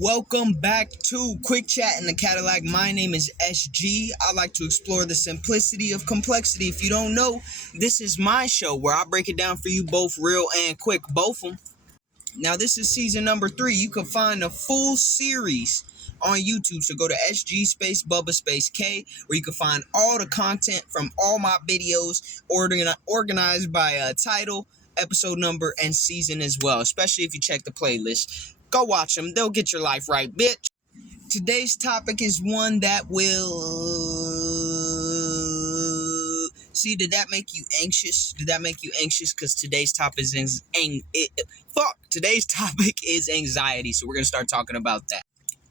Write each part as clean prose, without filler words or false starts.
Welcome back to Quick Chat in the Cadillac. My name is SG. I like to explore the simplicity of complexity. If you don't know, this is my show where I break it down for you both real and quick, both of them. Now, this is season number 3. You can find the full series on YouTube. So go to SG space Bubba space K, where you can find all the content from all my videos organized by title, episode number, and season as well, especially if you check the playlist. Go watch them. They'll get your life right, bitch. Today's topic is one that will... See, did that make you anxious? Did that make you anxious? Because today's topic is Today's topic is anxiety. So we're going to start talking about that.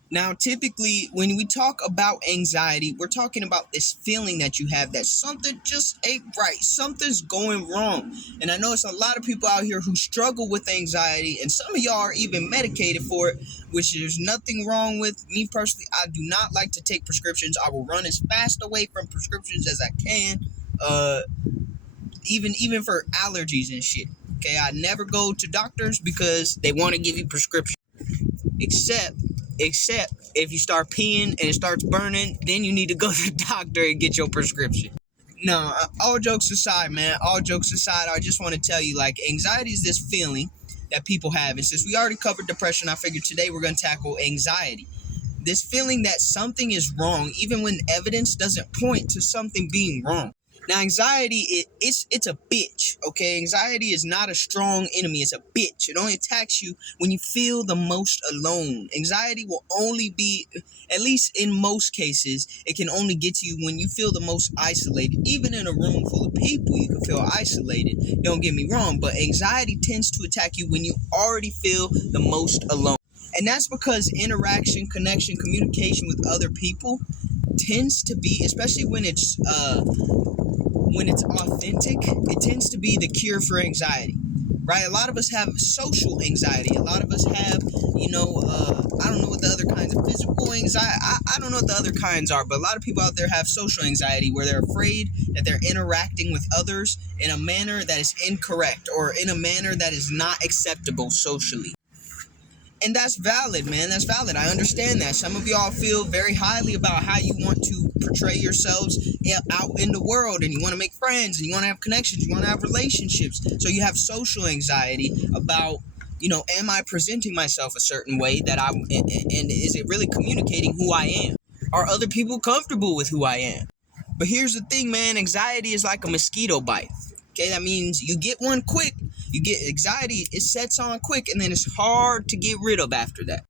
Now, typically, when we talk about anxiety, we're talking about this feeling that you have that something just ain't right. Something's going wrong. And I know it's a lot of people out here who struggle with anxiety, and some of y'all are even medicated for it, which there's nothing wrong with. Me personally, I do not like to take prescriptions. I will run as fast away from prescriptions as I can, even for allergies and shit. Okay, I never go to doctors because they want to give you prescriptions. Except if you start peeing and it starts burning, then you need to go to the doctor and get your prescription. No, all jokes aside, man. All jokes aside, I just want to tell you, like, anxiety is this feeling that people have. And since we already covered depression, I figured today we're going to tackle anxiety. This feeling that something is wrong, even when evidence doesn't point to something being wrong. Now, anxiety, it's a bitch, okay? Anxiety is not a strong enemy. It's a bitch. It only attacks you when you feel the most alone. Anxiety will only be, at least in most cases, it can only get to you when you feel the most isolated. Even in a room full of people, you can feel isolated. Don't get me wrong, but anxiety tends to attack you when you already feel the most alone. And that's because interaction, connection, communication with other people tends to be, especially when it's authentic, it tends to be the cure for anxiety, right? A lot of us have social anxiety. A lot of us have, I don't know what the other kinds of physical anxiety, I don't know what the other kinds are, but a lot of people out there have social anxiety where they're afraid that they're interacting with others in a manner that is incorrect or in a manner that is not acceptable socially. And that's valid, man. That's valid. I understand that. Some of y'all feel very highly about how you want to portray yourselves out in the world, and you want to make friends, and you want to have connections, you want to have relationships. So you have social anxiety about, am I presenting myself a certain way and is it really communicating who I am? Are other people comfortable with who I am? But here's the thing, man. Anxiety is like a mosquito bite. Okay, that means you get one quick. You get anxiety, it sets on quick, and then it's hard to get rid of after that.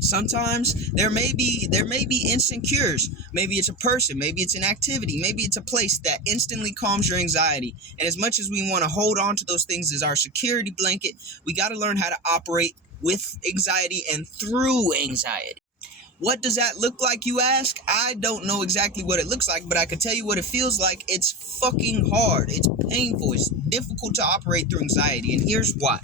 Sometimes there may be instant cures. Maybe it's a person, maybe it's an activity, maybe it's a place that instantly calms your anxiety. And as much as we want to hold on to those things as our security blanket, we got to learn how to operate with anxiety and through anxiety. What does that look like, you ask? I don't know exactly what it looks like, but I can tell you what it feels like. It's fucking hard. It's painful. It's difficult to operate through anxiety, and here's why.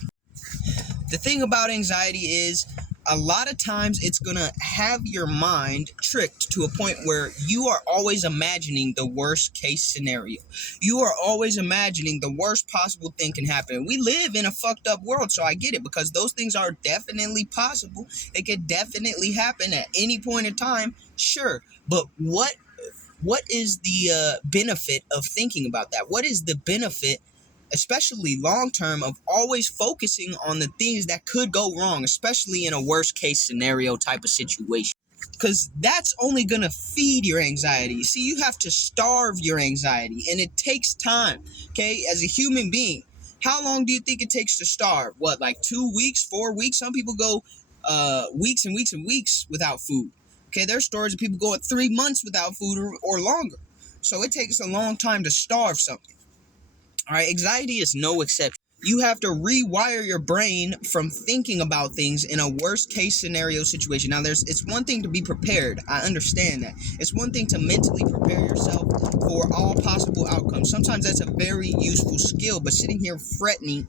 The thing about anxiety is a lot of times it's going to have your mind tricked to a point where you are always imagining the worst case scenario. You are always imagining the worst possible thing can happen. We live in a fucked up world, so I get it, because those things are definitely possible. It could definitely happen at any point in time, sure. But what is the benefit of thinking about that? What is the benefit, especially long-term, of always focusing on the things that could go wrong, especially in a worst-case scenario type of situation? Because that's only going to feed your anxiety. See, you have to starve your anxiety, and it takes time, okay? As a human being, how long do you think it takes to starve? What, like 2 weeks, 4 weeks? Some people go weeks and weeks and weeks without food. Okay, there's stories of people going 3 months without food or longer. So it takes a long time to starve something. All right, anxiety is no exception. You have to rewire your brain from thinking about things in a worst case scenario situation. Now, it's one thing to be prepared. I understand that. It's one thing to mentally prepare yourself for all possible outcomes. Sometimes that's a very useful skill, but sitting here fretting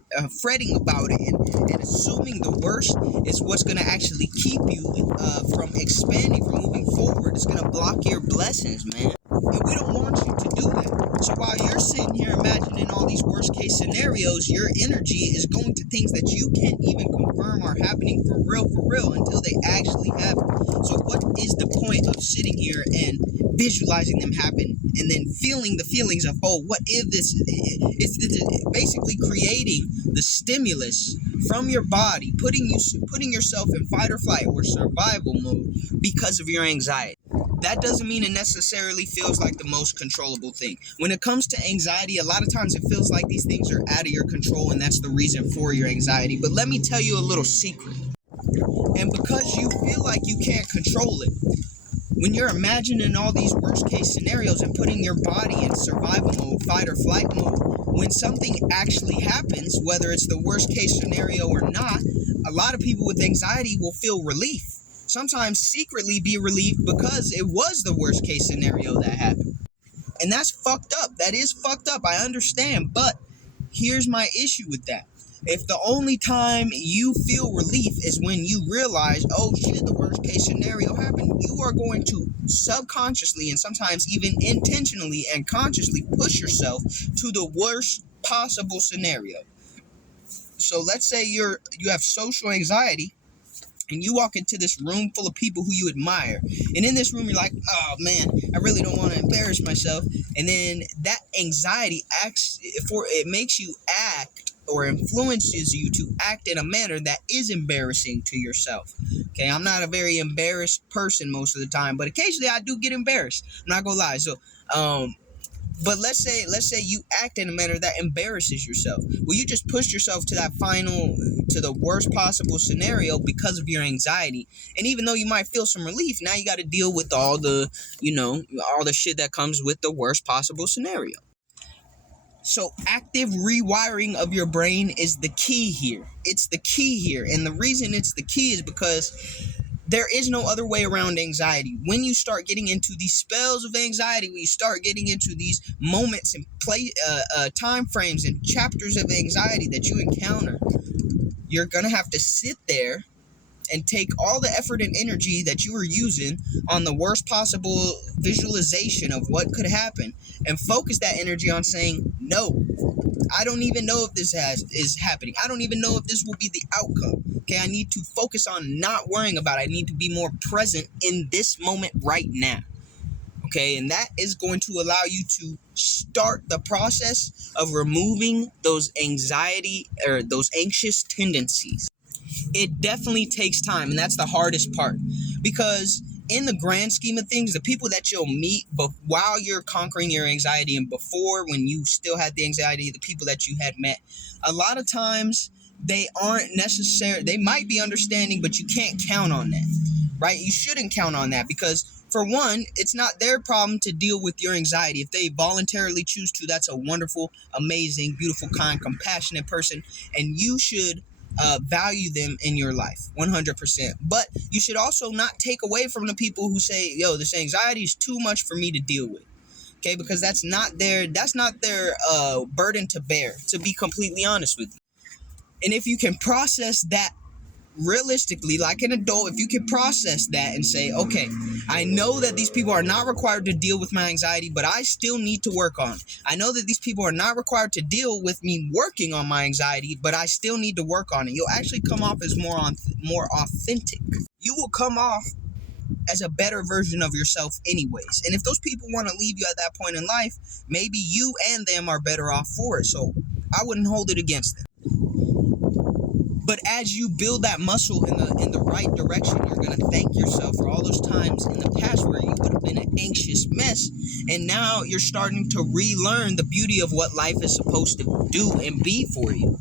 about it and assuming the worst is what's going to actually keep you from expanding, from moving forward. It's going to block your blessings, man. And we don't want you to do that. So while you're sitting here imagining all these worst case scenarios, your energy is going to things that you can't even confirm are happening for real until they actually happen. sitting here and visualizing them happen, and then feeling the feelings of, oh, what if this? It's basically creating the stimulus from your body, putting yourself in fight or flight or survival mode because of your anxiety. That doesn't mean it necessarily feels like the most controllable thing. When it comes to anxiety, a lot of times it feels like these things are out of your control, and that's the reason for your anxiety. But let me tell you a little secret. And because you feel like you can't control it, when you're imagining all these worst case scenarios and putting your body in survival mode, fight or flight mode, when something actually happens, whether it's the worst case scenario or not, a lot of people with anxiety will feel relief. Sometimes secretly be relieved because it was the worst case scenario that happened. And that's fucked up. That is fucked up. I understand. But here's my issue with that. If the only time you feel relief is when you realize, oh shit, the worst case scenario happened, you are going to subconsciously and sometimes even intentionally and consciously push yourself to the worst possible scenario. So let's say you have social anxiety, and you walk into this room full of people who you admire. And in this room, you're like, oh man, I really don't want to embarrass myself. And then that anxiety it makes you act or influences you to act in a manner that is embarrassing to yourself. Okay, I'm not a very embarrassed person most of the time, but occasionally I do get embarrassed. I'm not gonna lie. So, but let's say you act in a manner that embarrasses yourself. Well, you just pushed yourself to the worst possible scenario because of your anxiety. And even though you might feel some relief, now you got to deal with all the shit that comes with the worst possible scenario. So active rewiring of your brain is the key here. It's the key here. And the reason it's the key is because there is no other way around anxiety. When you start getting into these spells of anxiety, when you start getting into these moments and time frames and chapters of anxiety that you encounter, you're going to have to sit there and take all the effort and energy that you were using on the worst possible visualization of what could happen and focus that energy on saying, no, I don't even know if this is happening. I don't even know if this will be the outcome. Okay, I need to focus on not worrying about it. I need to be more present in this moment right now. Okay, and that is going to allow you to start the process of removing those anxiety or those anxious tendencies. It definitely takes time, and that's the hardest part, because in the grand scheme of things, the people that you'll meet while you're conquering your anxiety and before, when you still had the anxiety, the people that you had met, a lot of times they aren't necessary. They might be understanding, but you can't count on that, right? You shouldn't count on that because, for one, it's not their problem to deal with your anxiety. If they voluntarily choose to, that's a wonderful, amazing, beautiful, kind, compassionate person, and you should value them in your life 100%. But you should also not take away from the people who say, yo, this anxiety is too much for me to deal with. Okay, because that's not their burden to bear, to be completely honest with you. And if you can process that realistically, like an adult, if you can process that and say, okay, I know that these people are not required to deal with my anxiety, but I still need to work on it. I know that these people are not required to deal with me working on my anxiety, but I still need to work on it. You'll actually come off as more authentic. You will come off as a better version of yourself anyways. And if those people want to leave you at that point in life, maybe you and them are better off for it. So I wouldn't hold it against them. But as you build that muscle in the right direction, you're going to thank yourself for all those times in the past where you would have been an anxious mess. And now you're starting to relearn the beauty of what life is supposed to do and be for you.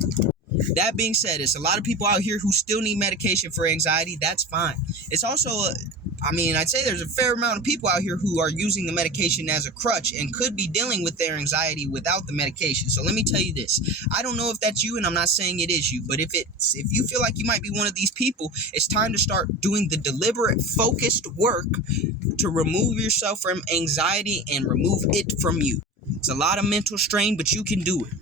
That being said, it's a lot of people out here who still need medication for anxiety. That's fine. It's also, I'd say there's a fair amount of people out here who are using the medication as a crutch and could be dealing with their anxiety without the medication. So let me tell you this. I don't know if that's you, and I'm not saying it is you, but if you feel like you might be one of these people, it's time to start doing the deliberate, focused work to remove yourself from anxiety and remove it from you. It's a lot of mental strain, but you can do it.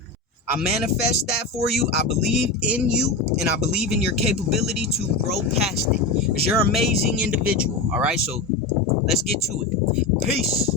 I manifest that for you. I believe in you, and I believe in your capability to grow past it, because you're an amazing individual. All right, so let's get to it. Peace.